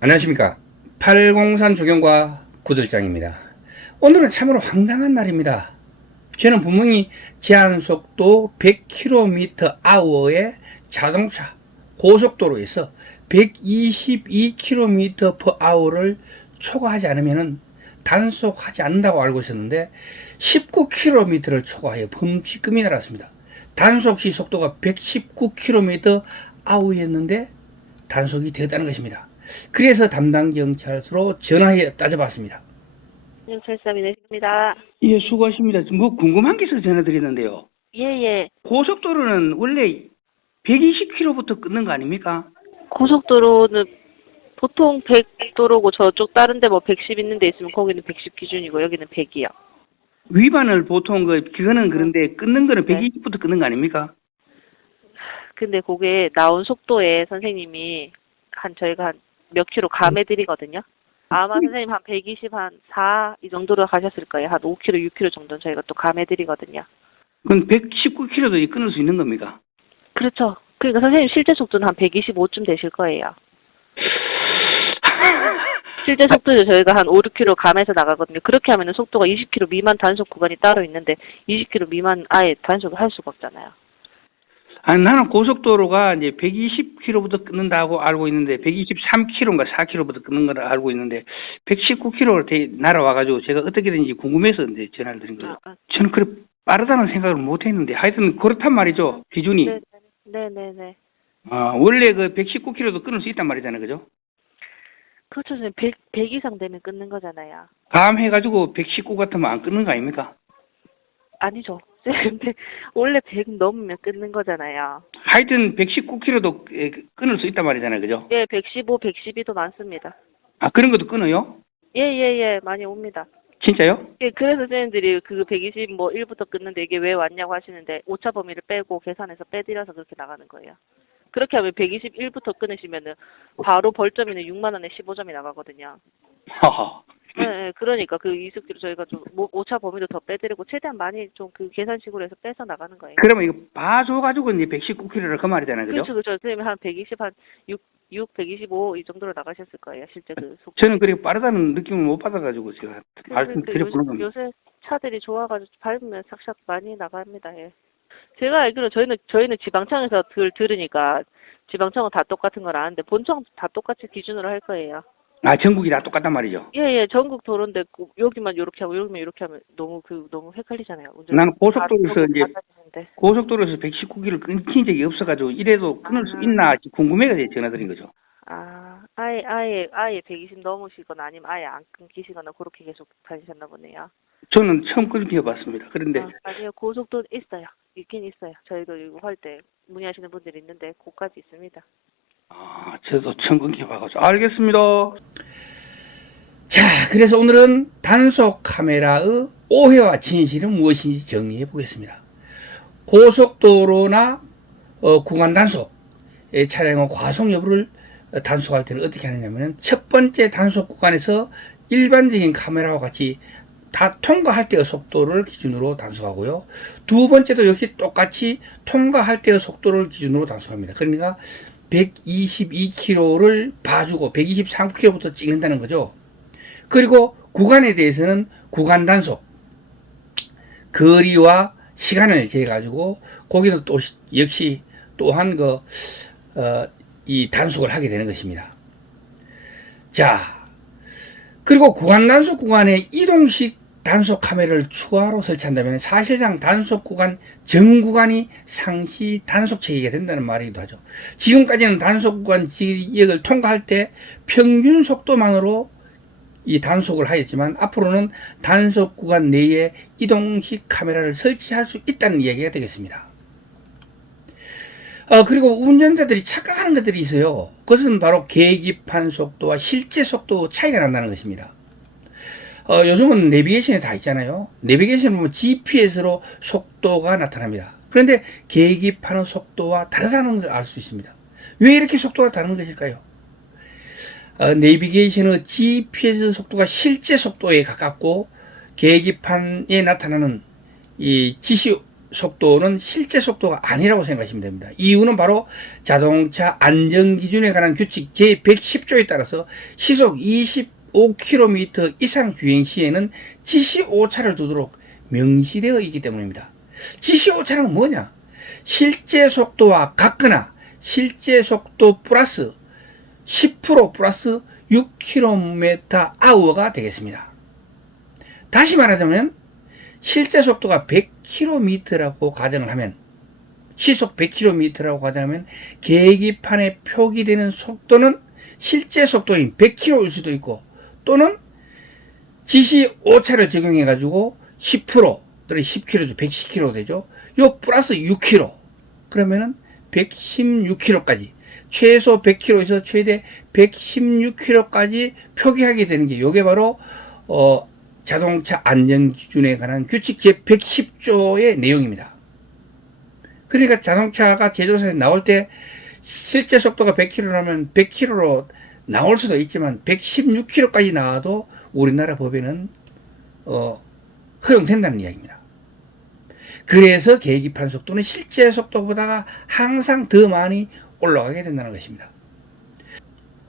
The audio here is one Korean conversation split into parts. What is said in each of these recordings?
안녕하십니까. 803 조경과 구들장입니다. 오늘은 참으로 황당한 날입니다. 저는 분명히 제한 속도 100km/h의 자동차 고속도로에서 122km/h를 초과하지 않으면 단속하지 않는다고 알고 있었는데 19km를 초과하여 범칙금이 날았습니다. 단속 시 속도가 119km/h였는데 단속이 되었다는 것입니다. 그래서 담당 경찰서로 전화해 따져봤습니다. 경찰서이 내십니다. 예, 수고하십니다. 뭐 궁금한 게 있어서 전화드리는데요. 예 예. 고속도로는 원래 120km부터 끊는 거 아닙니까? 고속도로는 보통 100도로고 저쪽 다른 데 뭐 110 있는 데 있으면 거기는 110 기준이고 여기는 100이요. 위반을 보통 그 그거는 그런데 끊는 거는 네. 120부터 끊는 거 아닙니까? 근데 그게 나온 속도에 선생님이 한 저희가 한 몇 킬로 감해드리거든요. 아마 선생님 한 120, 한 4 이 정도로 가셨을 거예요. 한 5킬로, 6킬로 정도는 저희가 또 감해드리거든요. 그건 119km도 끊을 수 있는 겁니까? 그렇죠. 그러니까 선생님 실제 속도는 한 125쯤 되실 거예요. 실제 속도도 저희가 한 5, 6km 감해서 나가거든요. 그렇게 하면은 속도가 20km 미만 단속 구간이 따로 있는데 20km 미만 아예 단속을 할 수가 없잖아요. 아니 나는 고속도로가 이제 120km부터 끊는다고 알고 있는데 123km인가 4km부터 끊는 걸 알고 있는데 119km를 날아와가지고 제가 어떻게든지 궁금해서 이제 전화를 드린 거예요. 아, 아, 저는 그래 빠르다는 생각을 못 했는데 하여튼 그렇단 말이죠 기준이. 네, 네, 네, 네. 아, 원래 그 119km도 끊을 수 있단 말이잖아요, 그죠? 그렇죠. 선생님 100, 100 이상 되면 끊는 거잖아요. 감해가지고 119 같으면 안 끊는 거 아닙니까? 아니죠. 근데 원래 100 넘으면 끊는 거잖아요. 하여튼 119km도 끊을 수 있단 말이잖아요, 그죠? 예, 115, 112도 많습니다. 아, 그런 것도 끊어요? 예, 예, 예. 많이 옵니다. 진짜요? 예, 그래서 선생님들이 그 120 뭐 1부터 끊는데 이게 왜 왔냐고 하시는데 오차 범위를 빼고 계산해서 빼드려서 그렇게 나가는 거예요. 그렇게 하면 121부터 끊으시면은 바로 벌점 있는 6만 원에 15점이 나가거든요. 하하. 예, 예, 그러니까 그 이습기로 저희가 좀 모- 오차 범위도 더 빼드리고 최대한 많이 좀 그 계산식으로 해서 빼서 나가는 거예요. 그러면 이거 봐줘가지고 이제 119km를 그 말이잖아요, 그죠? 그렇죠, 그렇죠. 선생님 한 120, 한 6, 6, 125 이 정도로 나가셨을 거예요. 실제 그 속도. 저는 그렇게 빠르다는 느낌을 못 받아가지고 제가 말씀드려보는 요새, 겁니다. 요새 차들이 좋아가지고 밟으면 싹싹 많이 나갑니다. 예. 제가 알기로 저희는 저희는 지방청에서 들 들으니까 지방청은 다 똑같은 걸 아는데 본청 다 똑같이 기준으로 할 거예요. 아, 전국이 다 똑같단 말이죠. 예예 전국 도로인데 그- 여기만 이렇게 하고 여기만 이렇게 하면 너무 그 너무 헷갈리잖아요. 운전. 나는 고속도로에서 이제 데 고속도로에서 119km 끊긴 적이 없어가지고 이래도 끊을 수 아. 있나 궁금해가지고 전화드린 거죠. 아 아예 아예 아예 120 넘으시거나 아니면 아예 안 끊기시거나 그렇게 계속 다니셨나 보네요. 저는 처음 끊겨봤습니다. 그런데 아, 아니요 고속도 있어요. 있긴 있어요. 저희도 이거 할 때 문의하시는 분들이 있는데 그까지 있습니다. 아, 저도 처음 끊겨봐가지고 알겠습니다. 자, 그래서 오늘은 단속 카메라의 오해와 진실은 무엇인지 정리해 보겠습니다. 고속도로나 어, 구간 단속, 의 차량의 과속 여부를 단속할 때는 어떻게 하느냐면 첫 번째 단속 구간에서 일반적인 카메라와 같이 다 통과할 때의 속도를 기준으로 단속하고요. 두 번째도 역시 똑같이 통과할 때의 속도를 기준으로 단속합니다. 그러니까 122km를 봐주고 123km부터 찍는다는 거죠. 그리고 구간에 대해서는 구간 단속, 거리와 시간을 재 가지고 거기는 또 시- 역시 또한 그, 어, 이 단속을 하게 되는 것입니다. 자, 그리고 구간 단속 구간에 이동식 단속 카메라를 추가로 설치한다면 사실상 단속 구간 전 구간이 상시 단속 체계가 된다는 말이기도 하죠. 지금까지는 단속 구간 지역을 통과할 때 평균 속도만으로 이 단속을 하였지만 앞으로는 단속 구간 내에 이동식 카메라를 설치할 수 있다는 이야기가 되겠습니다. 어, 그리고 운전자들이 착각하는 것들이 있어요. 그것은 바로 계기판 속도와 실제 속도 차이가 난다는 것입니다. 어, 요즘은 내비게이션에 다 있잖아요. 내비게이션 보면 GPS로 속도가 나타납니다. 그런데 계기판의 속도와 다르다는 것을 알수 있습니다. 왜 이렇게 속도가 다른 것일까요? 어, 내비게이션의 GPS 속도가 실제 속도에 가깝고 계기판에 나타나는 이 지시 속도는 실제 속도가 아니라고 생각하시면 됩니다. 이유는 바로 자동차 안전 기준에 관한 규칙 제110조에 따라서 시속 25km 이상 주행 시에는 지시 오차를 두도록 명시되어 있기 때문입니다. 지시 오차는 뭐냐? 실제 속도와 같거나 실제 속도 플러스 10% 플러스 6km 아워가 되겠습니다. 다시 말하자면 실제 속도가 100km라고 가정을 하면 시속 100km라고 가정하면 계기판에 표기되는 속도는 실제 속도인 100km일 수도 있고 또는 지시 오차를 적용해 가지고 10% 또는 10km죠 110km 되죠 요 플러스 6km 그러면은 116km까지 최소 100km에서 최대 116km까지 표기하게 되는 게 요게 바로 어 자동차 안전 기준에 관한 규칙 제 110조의 내용입니다. 그러니까 자동차가 제조사에 나올 때 실제 속도가 100km라면 100km로 나올 수도 있지만 116km까지 나와도 우리나라 법에는 어, 허용된다는 이야기입니다. 그래서 계기판 속도는 실제 속도보다 항상 더 많이 올라가게 된다는 것입니다.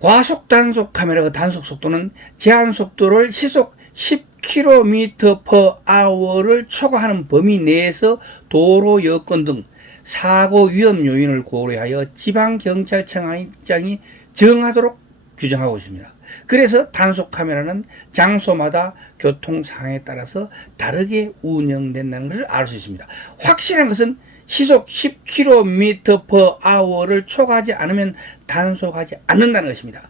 과속 단속 카메라의 단속 속도는 제한 속도를 시속 10km per hour를 초과하는 범위 내에서 도로 여건 등 사고 위험 요인을 고려하여 지방경찰청장이 정하도록 규정하고 있습니다. 그래서 단속 카메라는 장소마다 교통 상황에 따라서 다르게 운영된다는 것을 알 수 있습니다. 확실한 것은 시속 10km per hour를 초과하지 않으면 단속하지 않는다는 것입니다.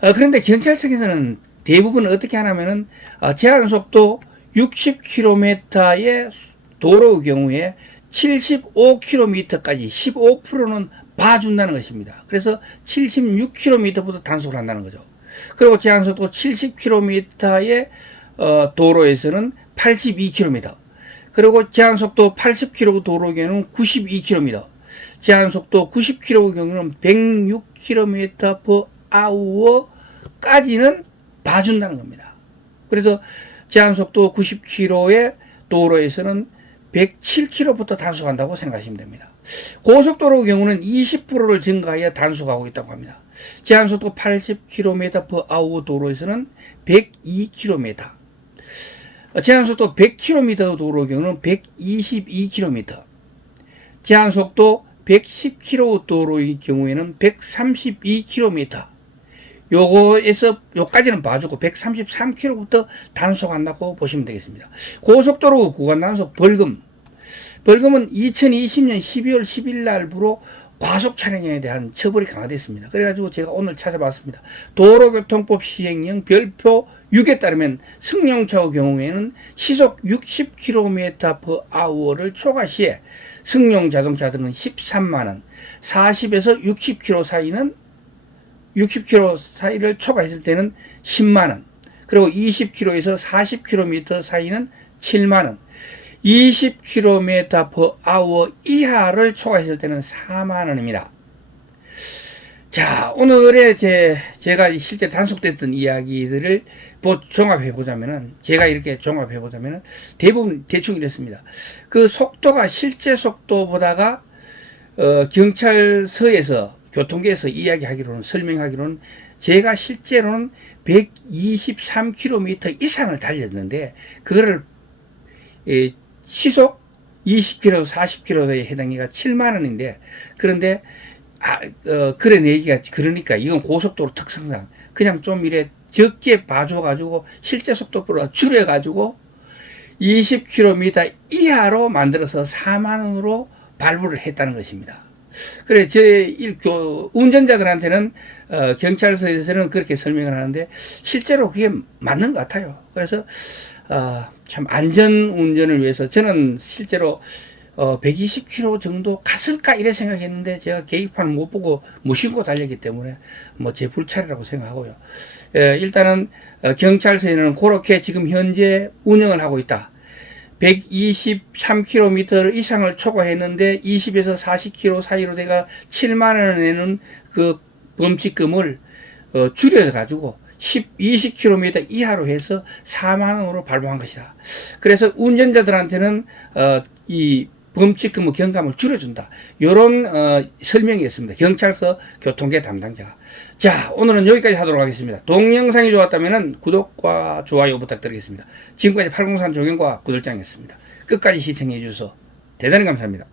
어, 그런데 경찰청에서는 대부분 어떻게 하냐면은 어, 제한 속도 60km의 도로의 경우에 75km까지 15%는 봐준다는 것입니다. 그래서 76km부터 단속을 한다는 거죠. 그리고 제한 속도 70km의 어, 도로에서는 82km. 그리고 제한 속도 80km 도로의 경우는 92km. 제한 속도 90km의 경우는 106km per hour까지는 봐준다는 겁니다. 그래서 제한 속도 90km의 도로에서는 107km부터 단속한다고 생각하시면 됩니다. 고속도로 경우는 20%를 증가하여 단속하고 있다고 합니다. 제한 속도 80km per hour 도로에서는 102km. 제한 속도 100km 도로 경우는 122km. 제한 속도 110km 도로의 경우에는 132km. 요거에서 요까지는 봐주고 133km부터 단속한다고 보시면 되겠습니다. 고속도로 구간 단속 벌금. 벌금은 2020년 12월 10일 날부로 과속 차량에 대한 처벌이 강화됐습니다. 그래가지고 제가 오늘 찾아봤습니다. 도로교통법 시행령 별표 6에 따르면 승용차의 경우에는 시속 60km per hour를 초과 시에 승용 자동차 등은 13만원, 40에서 60km 사이는 60km 사이를 초과했을 때는 10만원, 그리고 20km에서 40km 사이는 7만원, 20km per hour 이하를 초과했을 때는 4만원입니다. 자, 오늘의 제, 제가 실제 단속됐던 이야기들을 보, 종합해 보자면은, 제가 이렇게 종합해 보자면은, 대부분 대충 이랬습니다. 그 속도가 실제 속도보다가, 어, 경찰서에서, 교통계에서 이야기하기로는, 설명하기로는, 제가 실제로는 123km 이상을 달렸는데, 그거를, 예, 시속 20km, 40km에 해당이가 7만 원인데, 그런데, 아, 어, 그래 내기가 그러니까 이건 고속도로 특성상 그냥 좀 이래 적게 봐줘가지고 실제 속도보다 줄여가지고 20km 이하로 만들어서 4만 원으로 발부를 했다는 것입니다. 그래 제 일, 교, 운전자들한테는 어, 경찰서에서는 그렇게 설명을 하는데 실제로 그게 맞는 것 같아요. 그래서 어, 참 안전 운전을 위해서 저는 실제로 어, 120km 정도 갔을까 이래 생각했는데 제가 계기판을 못 보고 무신고 달렸기 때문에 뭐 제 불찰이라고 생각하고요. 예, 일단은 어, 경찰서에는 그렇게 지금 현재 운영을 하고 있다. 123km 이상을 초과했는데 20에서 40km 사이로 내가 7만 원을 내는 그 범칙금을 어, 줄여가지고 10, 20km 이하로 해서 4만 원으로 발부한 것이다. 그래서 운전자들한테는 어, 이 범칙금 뭐 경감을 줄여준다. 요런 어, 설명이었습니다. 경찰서 교통계 담당자가. 자, 오늘은 여기까지 하도록 하겠습니다. 동영상이 좋았다면 구독과 좋아요 부탁드리겠습니다. 지금까지 803 조경과 구들장이었습니다. 끝까지 시청해 주셔서 대단히 감사합니다.